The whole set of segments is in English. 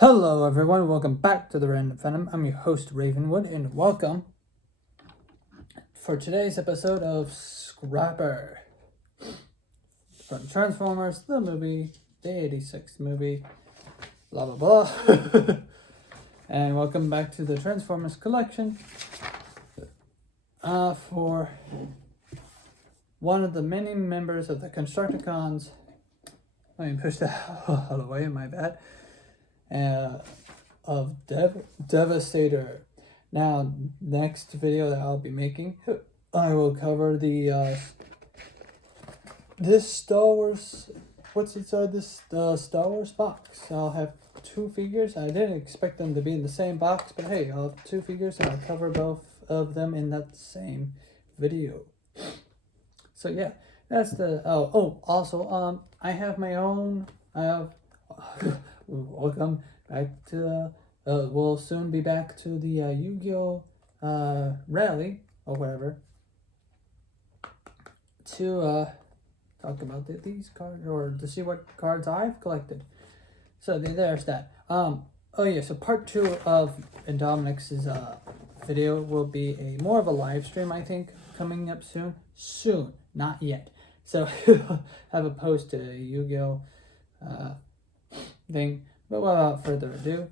Hello everyone, welcome back to the Random Venom. I'm your host Ravenwood, and welcome for today's episode of Scrapper from Transformers, the movie, the 86 movie, blah blah blah. And welcome back to the Transformers collection for one of the many members of the Constructicons. Let me push that out of the way, my bad. Of Devastator. Now, next video that I'll be making, I will cover the this Star Wars. What's inside this Star Wars box? I'll have two figures. I didn't expect them to be in the same box, but hey, I'll have two figures and I'll cover both of them in that same video. So yeah, that's the also I have my own welcome back to we'll soon be back to the Yu-Gi-Oh rally or whatever to talk about these cards or to see what cards I've collected. So there's that. Oh yeah, so part 2 of Indominix's video will be a more of a live stream, I think, coming up soon, not yet. So have a post to Yu-Gi-Oh thing. But without further ado,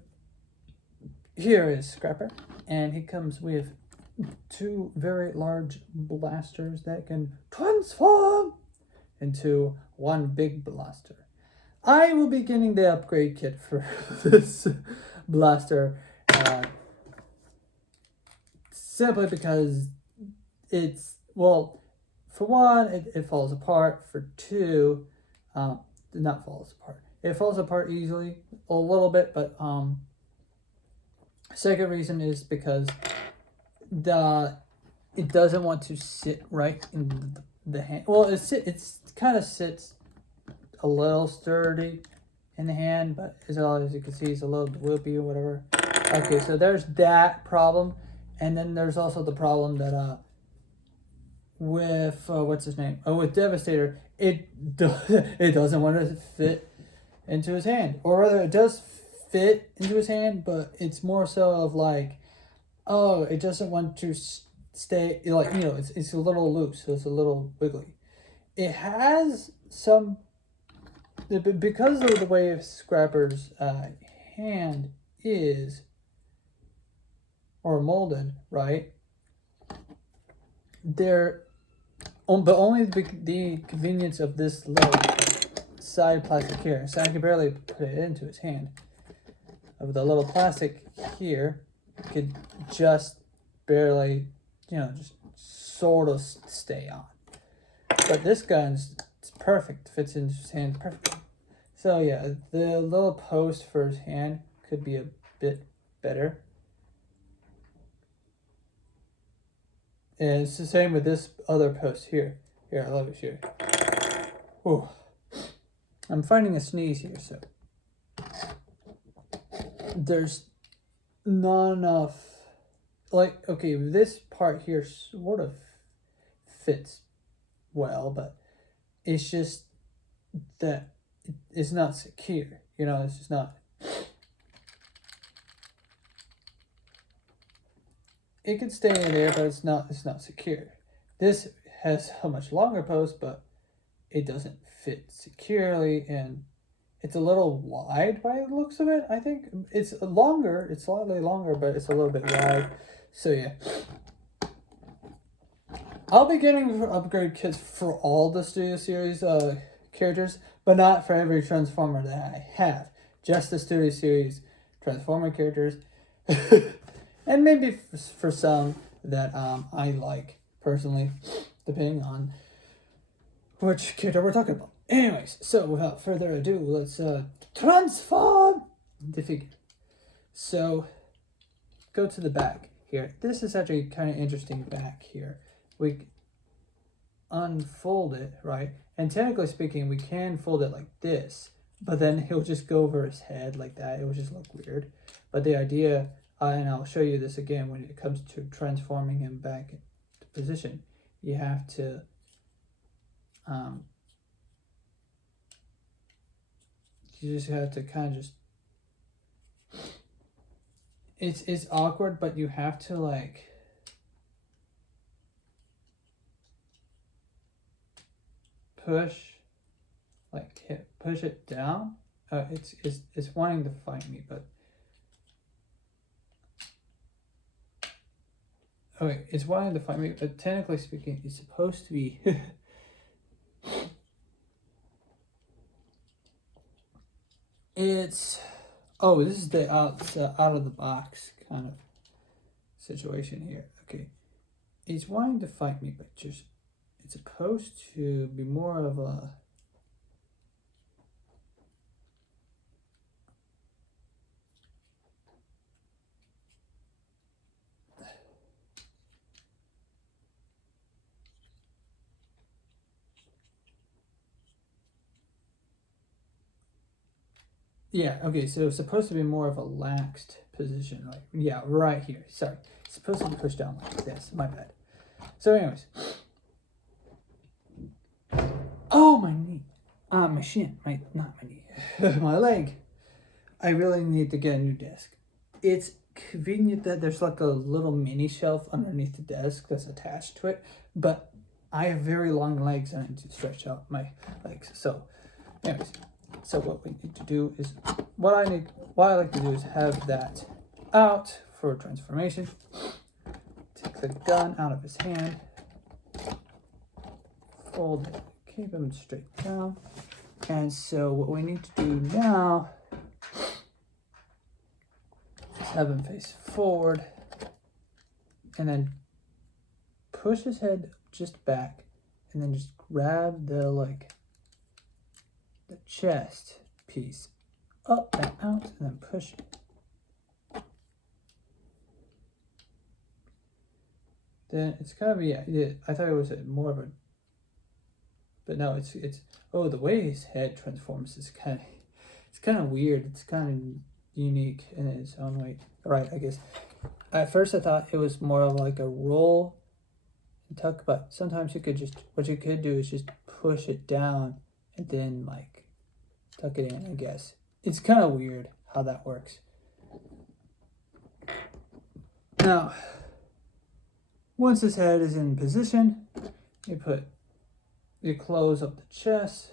here is Scrapper, and he comes with two very large blasters that can transform into one big blaster. I will be getting the upgrade kit for this blaster simply because it's, well, for one, it falls apart. For two, not falls apart. It falls apart easily, a little bit, but second reason is because it doesn't want to sit right in the hand. Well, it's kind of sits a little sturdy in the hand, but as you can see, it's a little whoopy or whatever. Okay, so there's that problem, and then there's also the problem that with what's his name? Oh, with Devastator, it doesn't want to fit into his hand, or rather, it does fit into his hand, but it's more so of like, oh, it doesn't want to stay, like, you know, it's a little loose, so it's a little wiggly. It has some, because of the way Scrapper's hand is, or molded, right? But only the convenience of this little side plastic here, so I can barely put it into his hand. Of the little plastic here, could just barely, just sort of stay on. But this gun's perfect, fits into his hand perfectly. So yeah, the little post for his hand could be a bit better. And it's the same with this other post here. Here, I love it here. Oh, I'm finding a sneeze here, so there's not enough, like, okay, this part here sort of fits well, but it's just that it's not secure, it's just not. It could stay in there, but it's not secure. This has a much longer post, but it doesn't fit securely, and it's a little wide by the looks of it. I think it's longer, it's slightly longer, but it's a little bit wide. So yeah, I'll be getting upgrade kits for all the Studio Series characters, but not for every Transformer that I have. Just the Studio Series Transformer characters, and maybe for some that I like personally, depending on which character we're talking about. Anyways, so without further ado, let's transform the figure. So go to the back here. This is actually kind of interesting back here. We unfold it, right? And technically speaking, we can fold it like this, but then he'll just go over his head like that. It would just look weird. But the idea, and I'll show you this again when it comes to transforming him back into position, you have to you just have to kind of just it's awkward, but you have to like push, like push it down. It's wanting to fight me, but okay, it's wanting to fight me, but technically speaking, it's supposed to be. It's this is the out of the box kind of situation here. Okay, it's wanting to fight me, but just it's supposed to be more of a yeah. Okay, so it's supposed to be more of a laxed position, like yeah, right here. Sorry, it's supposed to be pushed down like this. My bad. So, anyways, oh my knee, my shin, not my knee, my leg. I really need to get a new desk. It's convenient that there's like a little mini shelf underneath the desk that's attached to it, but I have very long legs and I need to stretch out my legs. So, anyways, so what we need to do is what I like to do is have that out for transformation. Take the gun out of his hand, fold it, keep him straight down. And so what we need to do now is have him face forward and then push his head just back and then just grab the chest piece up and out and then push it. Then it's kind of I thought it was more of a, but no, it's the way his head transforms is kind of weird. It's kind of unique in its own way. Right, I guess. At first I thought it was more of like a roll and tuck, but sometimes what you could do is just push it down and then like tuck it in, I guess. It's kind of weird how that works. Now, once his head is in position, you close up the chest.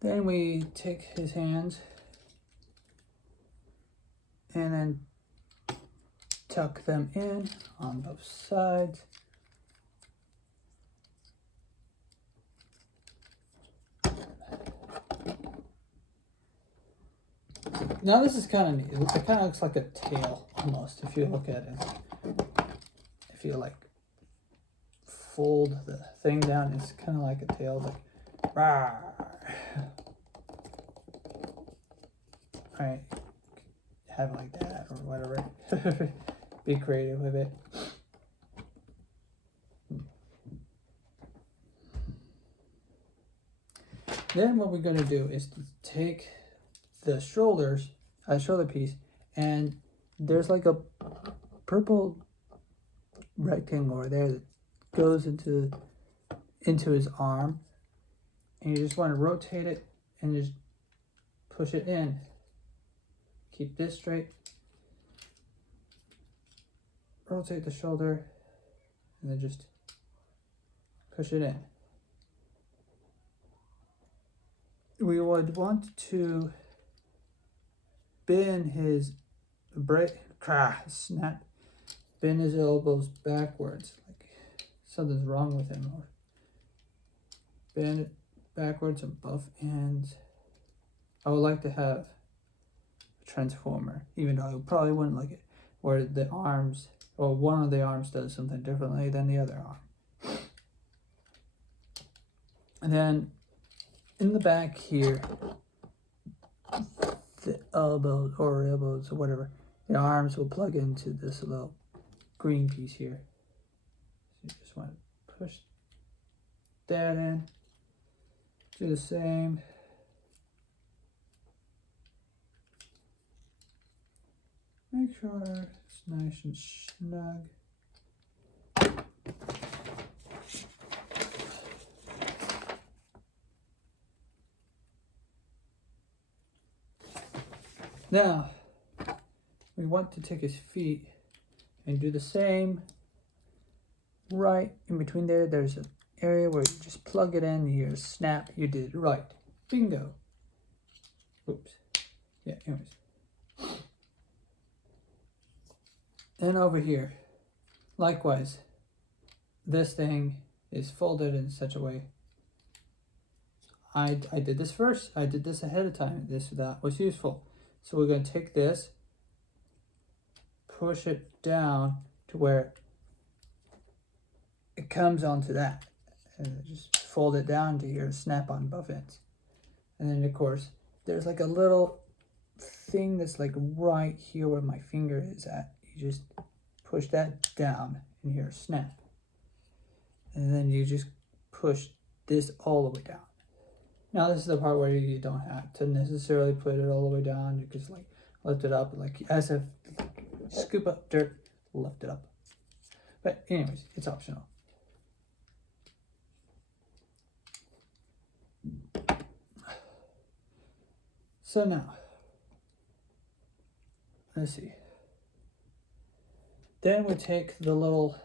Then we take his hands and then tuck them in on both sides. Now this is kind of neat. It kind of looks like a tail almost if you look at it. If you like fold the thing down, it's kind of like a tail, like rah. Alright, have it like that or whatever. Be creative with it. Then what we're going to do is to take the shoulder piece, and there's like a purple rectangle over there that goes into his arm, and you just want to rotate it and just push it in. Keep this straight. Rotate the shoulder and then just push it in. We would want to bend his bend his elbows backwards, like something's wrong with him, or bend it backwards on both ends. I would like to have a transformer, even though I probably wouldn't like it, where the arms, or one of the arms does something differently than the other arm. And then in the back here, the elbows or whatever, the arms will plug into this little green piece here. So you just want to push that in. Do the same. Make sure it's nice and snug. Now, we want to take his feet and do the same. Right in between there, there's an area where you just plug it in, you hear a snap, you did it right. Bingo. Oops. Yeah, anyways. Then over here, likewise, this thing is folded in such a way. I did this first. I did this ahead of time. That was useful. So we're going to take this, push it down to where it comes onto that. And just fold it down to here, snap on both ends. And then, of course, there's like a little thing that's like right here where my finger is at. You just push that down and here, snap. And then you just push this all the way down. Now this is the part where you don't have to necessarily put it all the way down. You just like lift it up, like as if scoop up dirt, lift it up. But anyways, it's optional. So now, let's see. Then we take the little,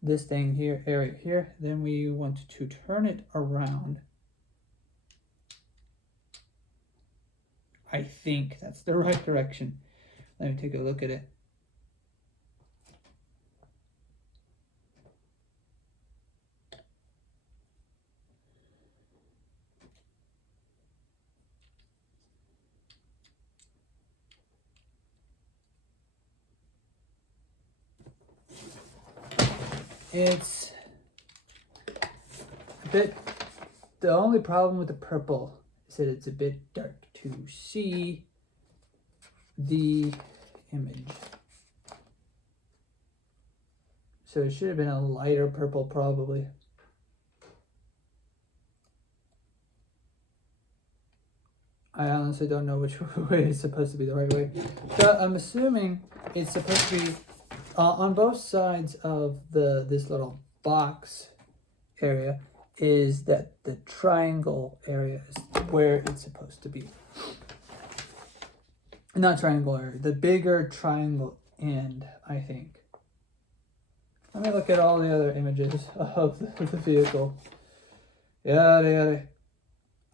this thing here, area here, then we want to turn it around. I think that's the right direction. Let me take a look at it. It's a bit, the only problem with the purple is that it's a bit dark to see the image. So it should have been a lighter purple probably. I honestly don't know which way is supposed to be the right way. So I'm assuming it's supposed to be on both sides of this little box area is that the triangle area is where it's supposed to be. Not triangle area, the bigger triangle end, I think. Let me look at all the other images of the vehicle. Yada yada.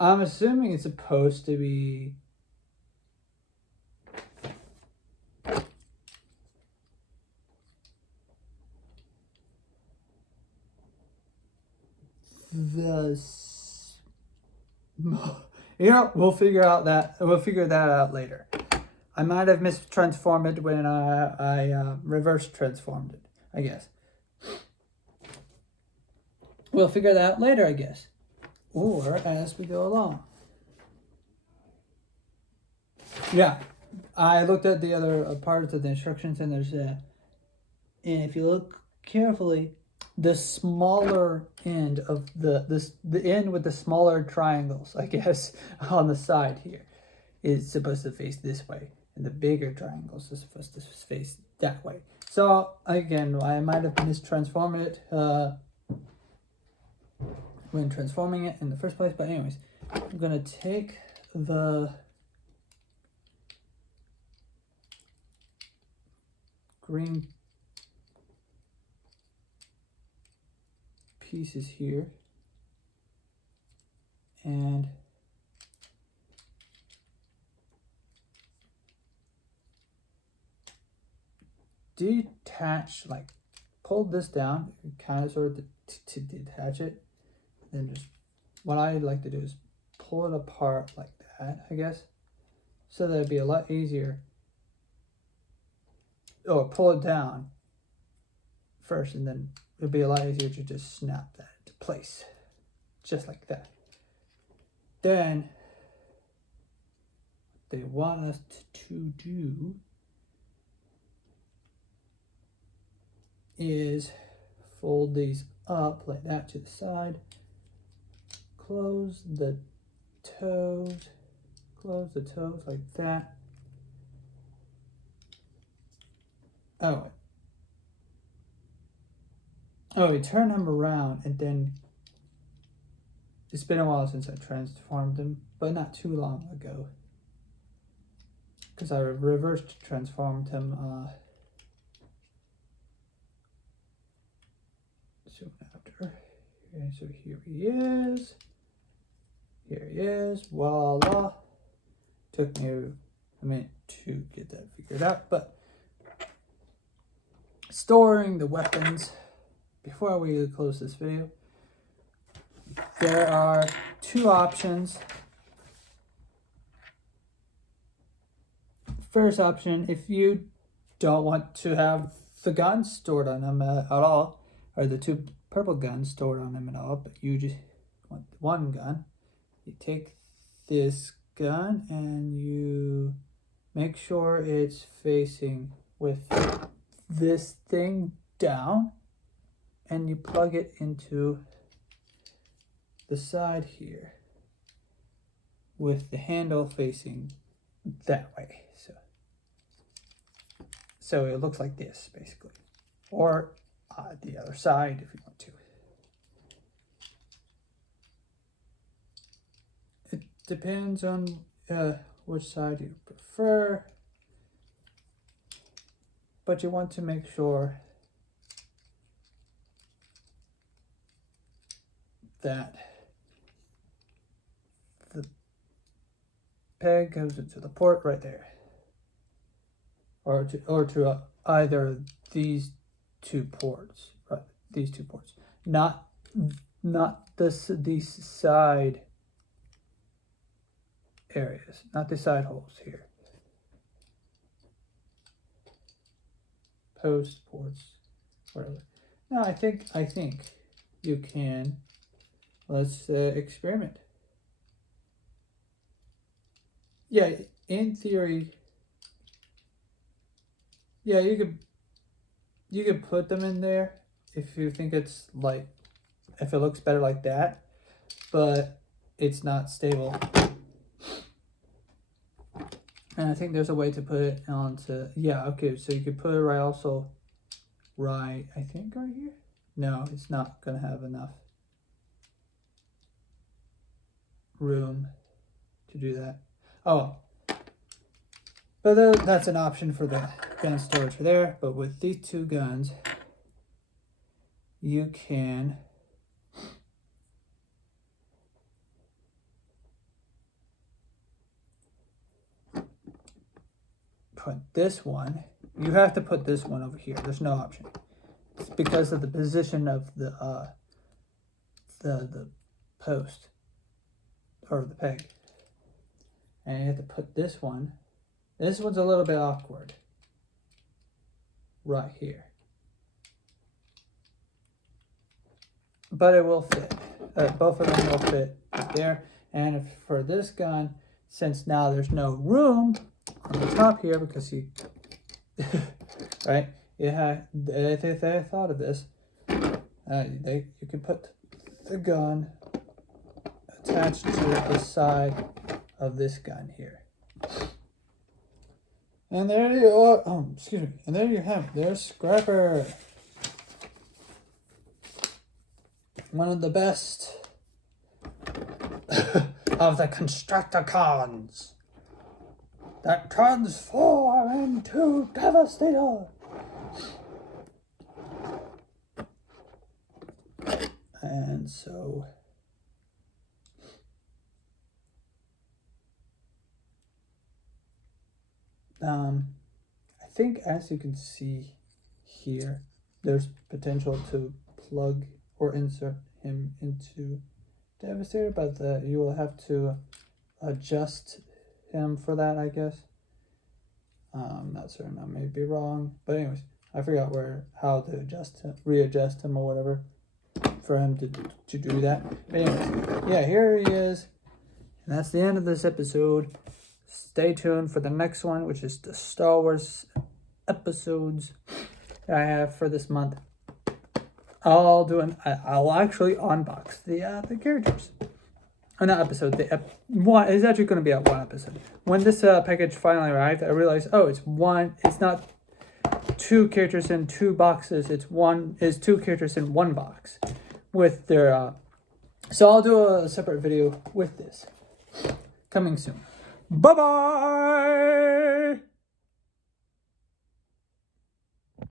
I'm assuming it's supposed to be we'll figure that out later. I might have mistransformed it when I reverse transformed it, I guess. We'll figure that out later, I guess, or as we go along. Yeah, I looked at the other parts of the instructions, and there's and if you look carefully, the smaller end of the end with the smaller triangles, I guess, on the side here is supposed to face this way, and the bigger triangles is supposed to face that way. So again, I might have mistransformed it when transforming it in the first place, but anyways, I'm gonna take the green pieces here and detach, like pull this down, kind of sort of to detach it. Then just what I like to do is pull it apart like that, I guess, so that it'd be a lot easier. Or pull it down first, and then it'd be a lot easier to just snap that into place, just like that. Then what they want us to do is fold these up like that to the side, close the toes like that. We turn them around, and then it's been a while since I transformed them, but not too long ago. because I reversed transformed him. Soon after. Okay, so here he is. Here he is. Voila. Took me a minute to get that figured out, but storing the weapons. Before we close this video, there are two options. First option, if you don't want to have the guns stored on them at all, or the two purple guns stored on them at all, but you just want one gun, you take this gun and you make sure it's facing with this thing down, and you plug it into the side here with the handle facing that way. So it looks like this, basically. Or the other side, if you want to. It depends on which side you prefer. But you want to make sure that the peg goes into the port right there, or to either these two ports, right? These two ports, not these side areas, not the side holes here. Post ports, whatever. Now I think you can. Let's experiment. Yeah, in theory. Yeah, you could put them in there if you think it's like, if it looks better like that, but it's not stable. And I think there's a way to put it onto, yeah, okay, so you could put it right also, right, I think right here? No, it's not gonna have enough room to do that. Oh, but that's an option for the gun storage for there. But with these two guns, you can put this one. You have to put this one over here. There's no option. It's because of the position of the post or the peg. And you have to put this one. This one's a little bit awkward. Right here. But it will fit. Both of them will fit there. And if for this gun, since now there's no room on the top here because you, right? Yeah, they thought of this. You can put the gun attached to the side of this gun here. And there you are. Oh, excuse me. And there you have it. There's Scrapper. One of the best of the Constructicons that transform into Devastator. And so I think, as you can see here, there's potential to plug or insert him into Devastator, but you will have to adjust him for that, I guess. I'm not certain, I may be wrong, but anyways, I forgot how to readjust him or whatever for him to do that. But anyways, yeah, here he is, and that's the end of this episode. Stay tuned for the next one, which is the Star Wars episodes that I have for this month. I'll actually unbox the characters. Oh, not episode. One is actually going to be at one episode. When this package finally arrived, I realized, oh, it's one. It's not two characters in two boxes. It's two characters in one box with their. So I'll do a separate video with this coming soon. Bye bye.